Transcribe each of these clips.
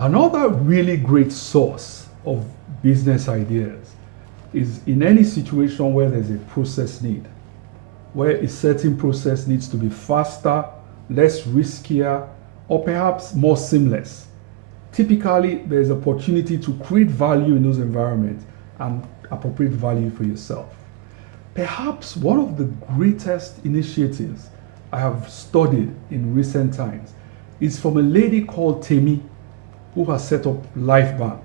Another really great source of business ideas is in any situation where there's a process need, where a certain process needs to be faster, less riskier, or perhaps more seamless. Typically, there's opportunity to create value in those environments and appropriate value for yourself. Perhaps one of the greatest initiatives I have studied in recent times is from a lady called Temi, who has set up LifeBank.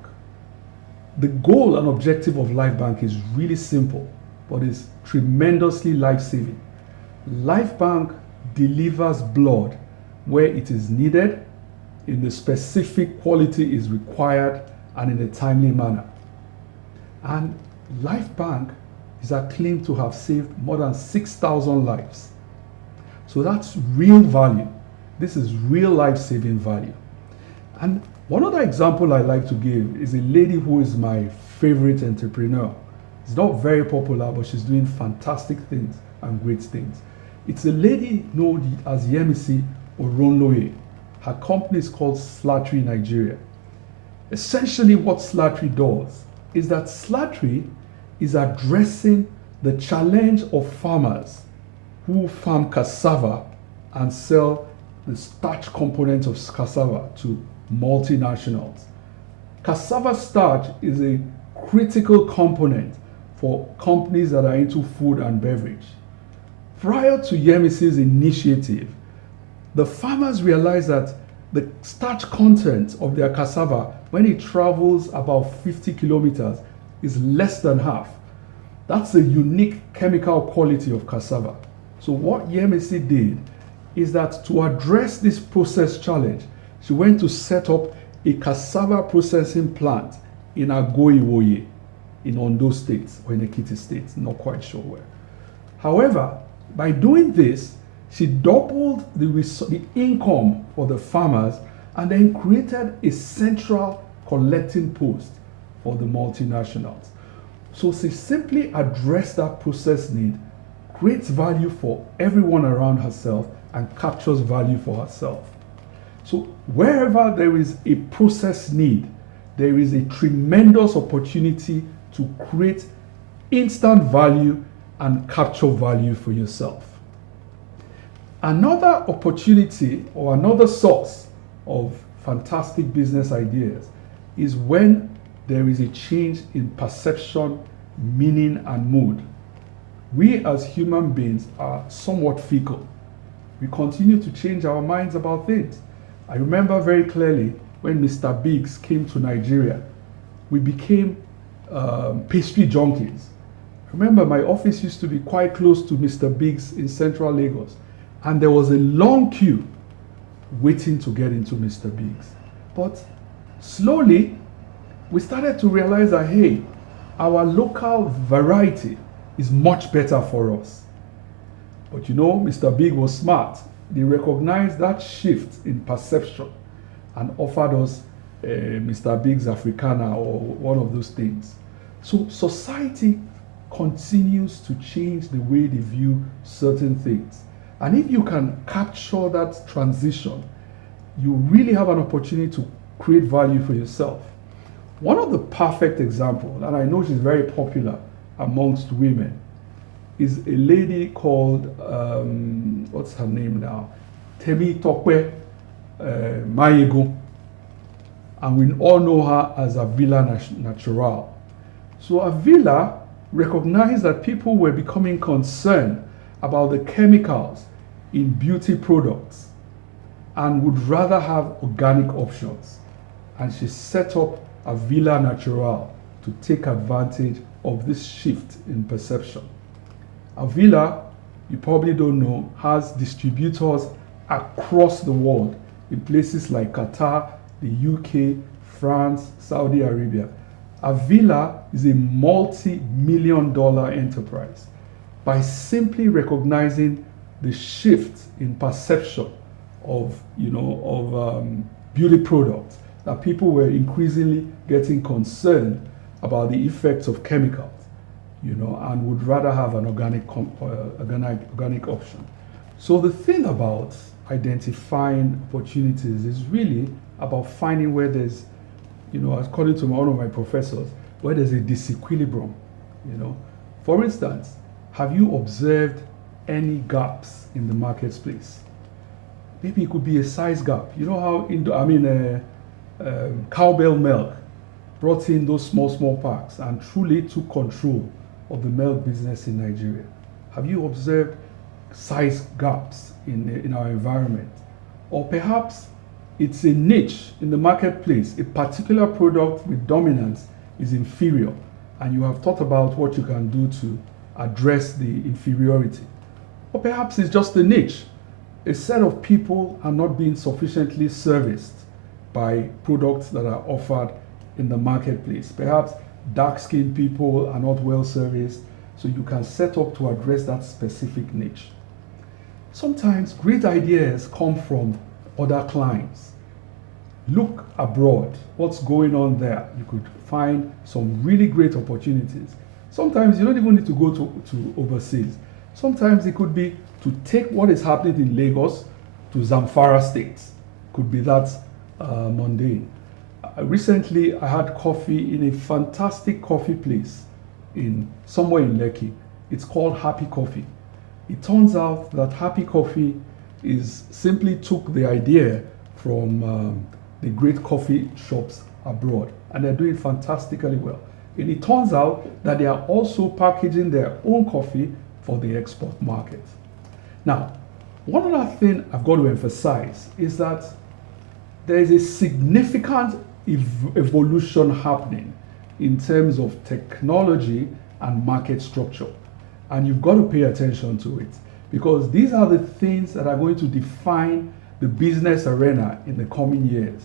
The goal and objective of LifeBank is really simple, but is tremendously life-saving. LifeBank delivers blood where it is needed, in the specific quality is required, and in a timely manner. And LifeBank is acclaimed to have saved more than 6,000 lives. So that's real value. This is real life-saving value. And one other example I like to give is a lady who is my favorite entrepreneur. It's not very popular, but she's doing fantastic things and great things. It's a lady known as Yemisi Oronloye. Her company is called Slattery Nigeria. Essentially what Slattery does is that Slattery is addressing the challenge of farmers who farm cassava and sell the starch component of cassava to multinationals. Cassava starch is a critical component for companies that are into food and beverage. Prior to Yemisi's initiative, the farmers realized that the starch content of their cassava, when it travels about 50 kilometers, is less than half. That's a unique chemical quality of cassava. So what Yemisi did is that to address this process challenge, she went to set up a cassava processing plant in Agoiwoye in Ondo State or in Ekiti State, not quite sure where. However, by doing this, she doubled the income for the farmers and then created a central collecting post for the multinationals. So she simply addressed that process need, creates value for everyone around herself, and captures value for herself. So wherever there is a process need, there is a tremendous opportunity to create instant value and capture value for yourself. Another opportunity or another source of fantastic business ideas is when there is a change in perception, meaning, and mood. We as human beings are somewhat fickle. We continue to change our minds about things. I remember very clearly when Mr. Biggs came to Nigeria, we became pastry junkies. Remember, my office used to be quite close to Mr. Biggs in central Lagos, and there was a long queue waiting to get into Mr. Biggs. But slowly, we started to realize that, hey, our local variety is much better for us. But you know, Mr. Big was smart. They recognized that shift in perception and offered us Mr. Big's Africana or one of those things. So society continues to change the way they view certain things. And if you can capture that transition, you really have an opportunity to create value for yourself. One of the perfect examples, and I know she's very popular amongst women, is a lady called, what's her name now? Temi Tokwe Mayego. And we all know her as Avila Natural. So Avila recognized that people were becoming concerned about the chemicals in beauty products and would rather have organic options. And she set up Avila Natural to take advantage of this shift in perception. Avila, you probably don't know, has distributors across the world in places like Qatar, the UK, France, Saudi Arabia. Avila is a multi-million-dollar enterprise. By simply recognizing the shift in perception of, beauty products, that people were increasingly getting concerned about the effects of chemicals, and would rather have an organic option. So the thing about identifying opportunities is really about finding where there's, according to one of my professors, where there's a disequilibrium, you know. For instance, have you observed any gaps in the marketplace? Maybe it could be a size gap. You know how Cowbell Milk brought in those small packs and truly took control of the milk business in Nigeria. Have you observed size gaps in our environment? Or perhaps it's a niche in the marketplace, a particular product with dominance is inferior, and you have thought about what you can do to address the inferiority. Or perhaps it's just a niche. A set of people are not being sufficiently serviced by products that are offered in the marketplace. Perhaps dark-skinned people are not well serviced, so you can set up to address that specific niche. Sometimes great ideas come from other clients. Look abroad, what's going on there. You could find some really great opportunities. Sometimes you don't even need to go to overseas. Sometimes it could be to take what is happening in Lagos to Zamfara State. Could be that mundane. Recently, I had coffee in a fantastic coffee place somewhere in Lekki. It's called Happy Coffee. It turns out that Happy Coffee simply took the idea from the great coffee shops abroad, and they're doing fantastically well. And it turns out that they are also packaging their own coffee for the export market. Now, one other thing I've got to emphasize is that there is a significant evolution happening in terms of technology and market structure. And you've got to pay attention to it, because these are the things that are going to define the business arena in the coming years.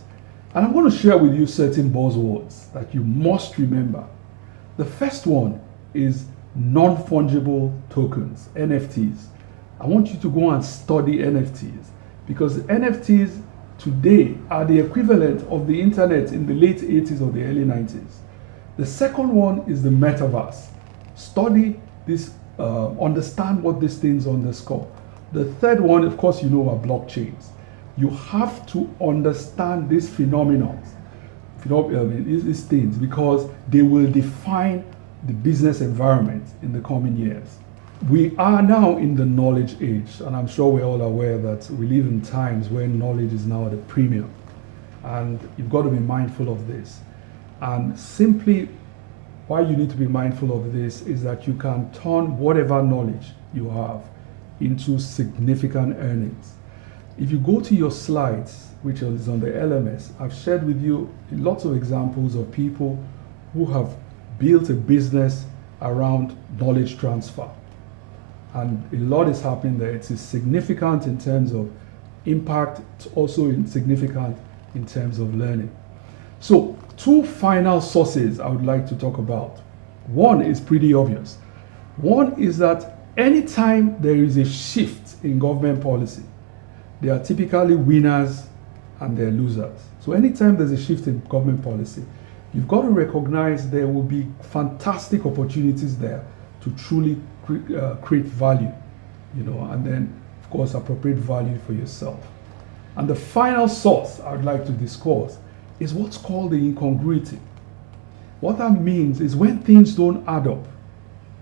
And I'm going to share with you certain buzzwords that you must remember. The first one is non-fungible tokens, NFTs. I want you to go and study NFTs, because NFTs today are the equivalent of the internet in the late 80s or the early 90s. The second one is the metaverse. Study this, understand what these things underscore. The third one, of course, you know, are blockchains. You have to understand these phenomena, these things, because they will define the business environment in the coming years. We are now in the knowledge age, and I'm sure we're all aware that we live in times where knowledge is now at a premium, and you've got to be mindful of this. And simply why you need to be mindful of this is that you can turn whatever knowledge you have into significant earnings. If you go to your slides, which is on the LMS, I've shared with you lots of examples of people who have built a business around knowledge transfer. And a lot is happening there. It's significant in terms of impact. It's also significant in terms of learning. So, two final sources I would like to talk about. One is pretty obvious. One is that anytime there is a shift in government policy, there are typically winners and there are losers. So anytime there's a shift in government policy, you've got to recognize there will be fantastic opportunities there to truly create value, and then, of course, appropriate value for yourself. And the final source I would like to discuss is what's called the incongruity. What that means is when things don't add up,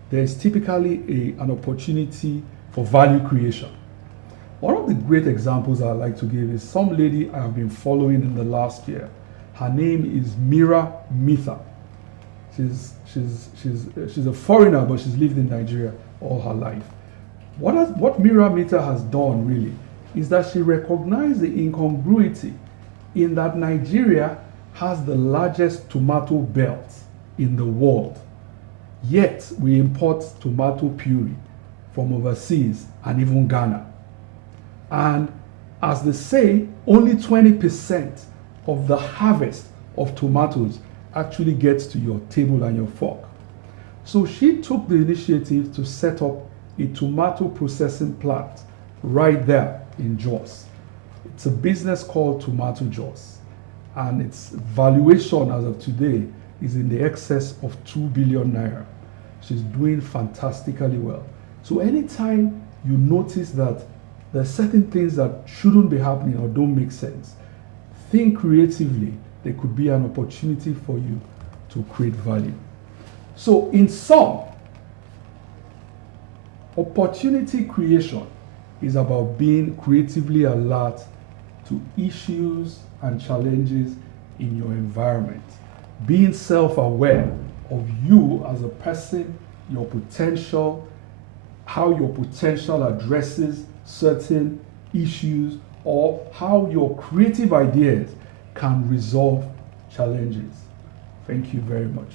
there is typically an opportunity for value creation. One of the great examples I like to give is some lady I have been following in the last year. Her name is Mira Mitha. She's a foreigner, but she's lived in Nigeria all her life. What Mira Mitha has done really is that she recognized the incongruity in that Nigeria has the largest tomato belt in the world. Yet we import tomato puree from overseas and even Ghana. And as they say, only 20% of the harvest of tomatoes actually gets to your table and your fork. So she took the initiative to set up a tomato processing plant right there in Jos. It's a business called Tomato Jos, and its valuation as of today is in the excess of 2 billion naira. She's doing fantastically well. So anytime you notice that there are certain things that shouldn't be happening or don't make sense, think creatively, there could be an opportunity for you to create value. So, in sum, opportunity creation is about being creatively alert to issues and challenges in your environment, being self-aware of you as a person, your potential, how your potential addresses certain issues, or how your creative ideas can resolve challenges. Thank you very much.